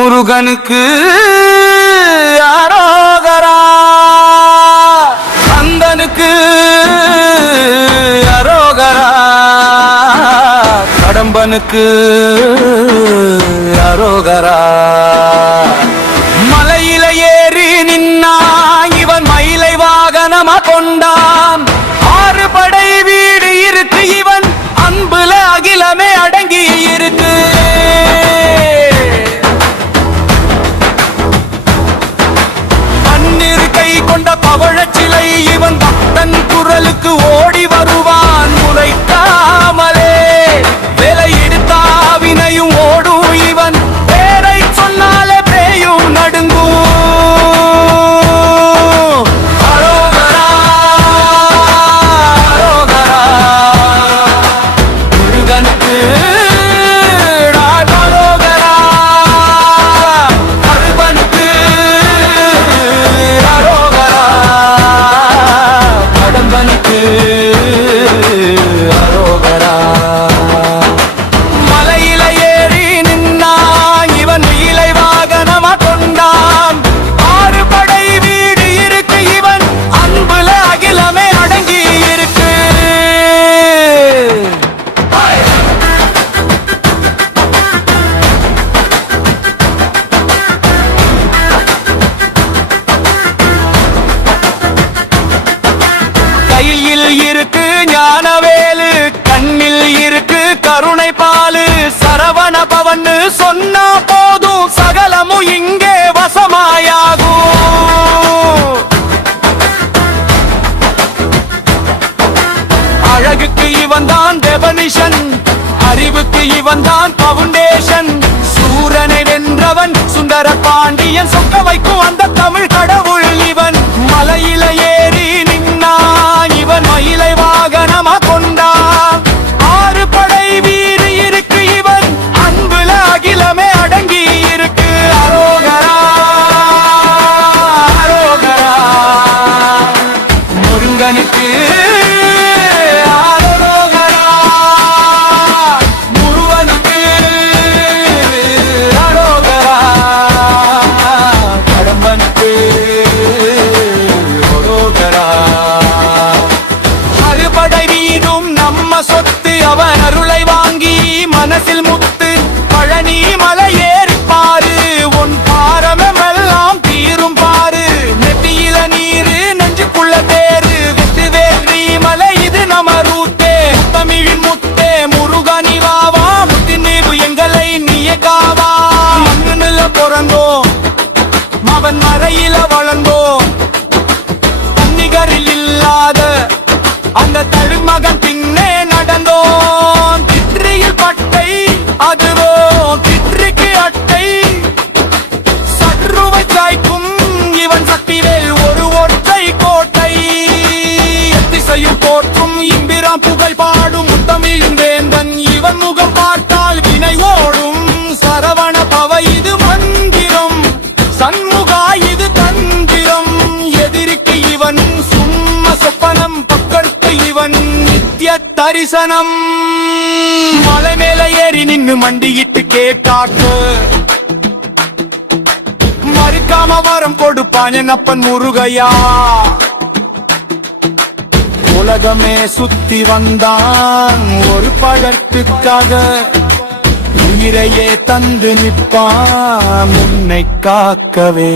முருகனுக்கு அரோகரா, கந்தனுக்கு அரோகரா, கடம்பனுக்கு அரோகரா. மலையில ஏறி நின்னா இவன் மயிலை வாகனமா கொண்டான். 6 படை வீடு இருக்கு இவன் அன்புல அகிலமே அடங்கி இருக்கு. கை கொண்ட பவழச்சிலை இவன் பக்தன் குரலுக்கு ஓடி வருவான் முறைக்காமலே. விலையிடுத்தாவினையும் ஓடும் இவன் பேரை சொன்னாலே பேயும் நடுங்கும். அரோகரா அரோகரா முருகனுக்கு அரோகரா, அருவனுக்கு அரோகரா, கடம்பனுக்கு அரோகரா. மலையில ஏறி நின்னா இவன் மயிலை வாகனமா கொண்டான். 6 படை வீடு இருக்கு இவன் அன்புல அகிலமே அடங்கி இருக்கு. கையில் இருக்கு ஞானவேலு, கண்ணில் இருக்கு கருணை பாலு. சரவண பவன்னு சொன்னா போதும் சகலமும் இங்கே வசமாயாகும். அழகுக்கு இவன் தான் டெபனிஷன், அறிவுக்கு இவன் தான் பவுண்டேஷன். சூரனை வென்றவன் சுந்தர பாண்டியன், சொக்க வைக்கும் அந்த தமிழ் கடவுள் இவன். மலையில ஏறி நின்னா இவன் மயிலை வாகனமா கொண்டான். 6 படை வீடு இருக்கு இவன் அன்புல அகிலமே அடங்கி இருக்கு. அரோகரா அரோகரா முருகனுக்கு அரோகரா, முருகனுக்கு அரோகரா, கடம்பனுக்கு அரோகரா. அறுபடை வீடும் நம்ம சொத்து, அவன் அருளை வாங்கி மனசில் முத்து. பழனி மலை ஏறி பாரு, உன் பாரமெல்லாம் தீரும் பாரு. நெத்தியில நீரு நெஞ்சுக்குள்ள தேரு, வெட்டு வேற்றி மலை இது நம்ம ரூட்டே. தமிழின் முத்தே முருகனி வாவா, முத்தி நீவு எங்களை நீய காவா. மண்ணுல பிறந்தோம் அவன் மறையில வளர்ந்தோம், தன்னிகரில் இல்லாத அந்த தழுமகன் பின்னே நடந்தோம். திற்றியில் பட்டை அதுவோ திற்றிக்கு அட்டை, சற்றுவை சாய்க்கும் இவன் சக்திவேல் ஒரு ஒற்றை கோட்டை. எத்திசையும் போற்றும் இம்பிரான் புகழ் பாடும் முத்தமிழின் வேந்தன் இவன் முகம் பார்த்தால் வினை ஓடும். சரவண பவ இது மந்திரம், சண்முகா இது தந்திரம். எதிரிக்கு இவன் சும்மா சொப்பனம், பக்கத்து இவன் நித்திய தரிசனம். மலை மேல ஏறி நின்னு மண்டியிட்டு கேட்டாக்கு மறுக்காம வரம் கொடுப்பான் என்னப்பன் முருகையா. உலகமே சுத்தி வந்தான் ஒரு பழத்துக்காக, உயிரையே தந்து நிற்பான் உன்னை காக்கவே.